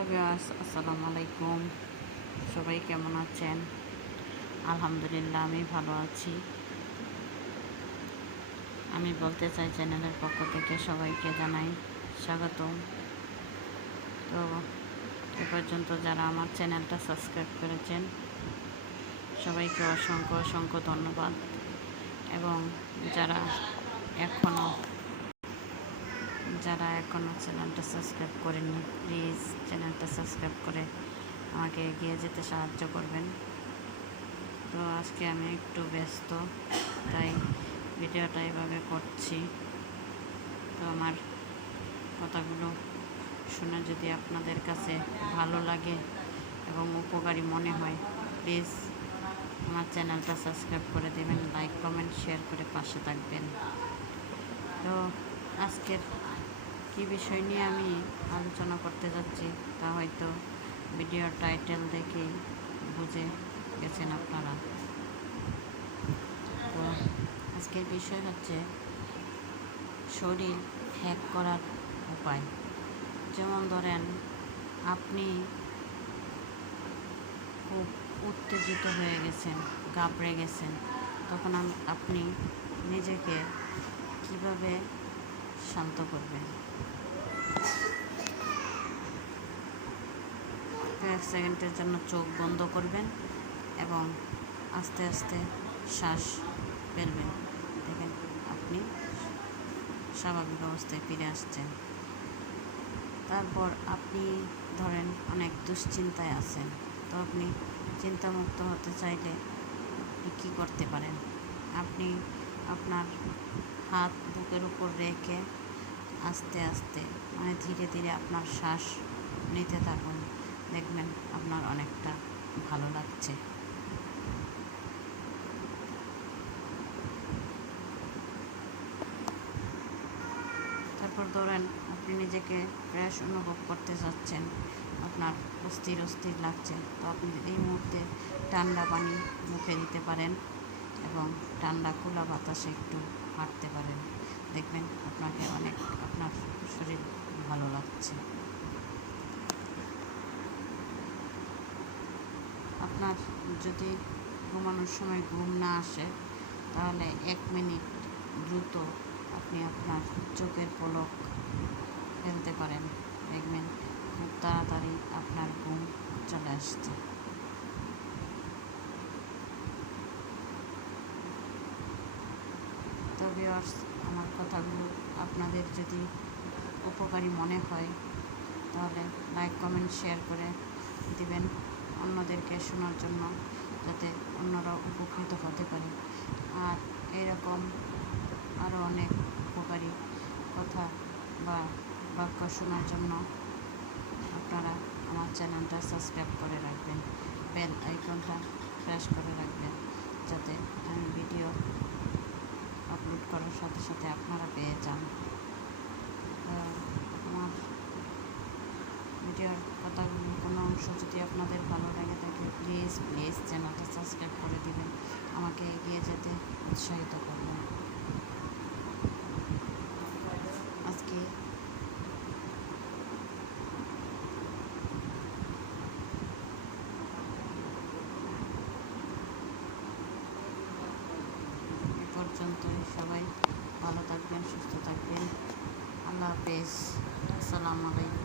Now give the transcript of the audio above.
Hello viewers, আসসালামু আলাইকুম। সবাই কেমন আছেন? আলহামদুলিল্লাহ, আমি ভালো আছি। আমি বলতে চাই চ্যানেলের পক্ষ থেকে সবাইকে জানাই স্বাগতম। তো এ পর্যন্ত যারা আমার চ্যানেলটা সাবস্ক্রাইব করেছেন সবাইকে অসংখ্য অসংখ্য ধন্যবাদ, এবং যারা এখনও চ্যানেলটা সাবস্ক্রাইব করেননি, প্লিজ চ্যানেলটা সাবস্ক্রাইব করে আমাকে এগিয়ে যেতে সাহায্য করবেন। তো আজকে আমি একটু ব্যস্ত, তাই ভিডিওটা এভাবে করছি। তো আমার কথাগুলো শুনে যদি আপনাদের কাছে ভালো লাগে এবং উপকারী মনে হয়, প্লিজ আমার চ্যানেলটা সাবস্ক্রাইব করে দেবেন, লাইক কমেন্ট শেয়ার করে পাশে থাকবেন। তো আজকের কী বিষয় নিয়ে আমি আলোচনা করতে যাচ্ছি তা হয়তো ভিডিওর টাইটেল দেখেই বুঝে গেছেন আপনারা। তো আজকের বিষয় হচ্ছে শরীর হ্যাক করার উপায়। যেমন ধরেন, আপনি খুব উত্তেজিত হয়ে গেছেন, ঘাবড়ে গেছেন, তখন আপনি নিজেকে কিভাবে শান্ত করবেন। কয়েক সেকেন্ডের জন্য চোখ বন্ধ করবেন এবং আস্তে আস্তে শ্বাস ফেলবেন। দেখেন আপনি স্বাভাবিক অবস্থায় ফিরে আসছেন। তারপর আপনি ধরেন অনেক দুশ্চিন্তায় আছেন, তো আপনি চিন্তামুক্ত হতে চাইলে আপনি কী করতে পারেন? আপনি আপনার হাত বুকের উপর রেখে আস্তে আস্তে ধীরে ধীরে আপনার শ্বাস নিতে থাকুন। দেখবেন আপনার অনেকটা ভালো লাগছে। তারপর ধরেন আপনি নিজেকে ফ্রেশ অনুভব করতে চাচ্ছেন, আপনার অস্থির অস্থির লাগছে, তো আপনি এই মুহূর্তে ঠান্ডা পানি মুখে দিতে পারেন এবং ঠান্ডা খোলা বাতাসে একটু হাঁটতে পারেন। দেখবেন আপনাকে আপনার শরীর ভালো লাগছে। আপনার যদি ঘুমানোর সময় ঘুম না আসে, তাহলে 1 মিনিট দ্রুত আপনি আপনার চোখের পলক ফেলতে পারেন। দেখবেন খুব তাড়াতাড়ি আপনার ঘুম চলে আসছে। তো ভিউয়ার্স, আমার কথাগুলো আপনাদের যদি উপকারী মনে হয় তাহলে লাইক কমেন্ট শেয়ার করে দিবেন অন্যদেরকে শোনার জন্য, যাতে অন্যরা উপকৃত হতে পারে। আর এরকম আরও অনেক উপকারী কথা বা বাক্য শোনার জন্য আপনারা আমার চ্যানেলটা সাবস্ক্রাইব করে রাখবেন, বেল আইকনটা প্রেস করে রাখবেন, যাতে আমি ভিডিও আপলোড করার সাথে সাথে আপনারা পেয়ে যান। আমার ভিডিওর কথাগুলো কোনো অংশ যদি আপনাদের ভালো লাগে থাকে, প্লিজ চ্যানেলটা সাবস্ক্রাইব করে দিবেন, আমাকে এগিয়ে যেতে উৎসাহিত করবেন। আজকে এ পর্যন্তই। সবাই ভালো থাকবেন, সুস্থ থাকবেন। আল্লাহ হাফেজ। আসসালামু আলাইকুম।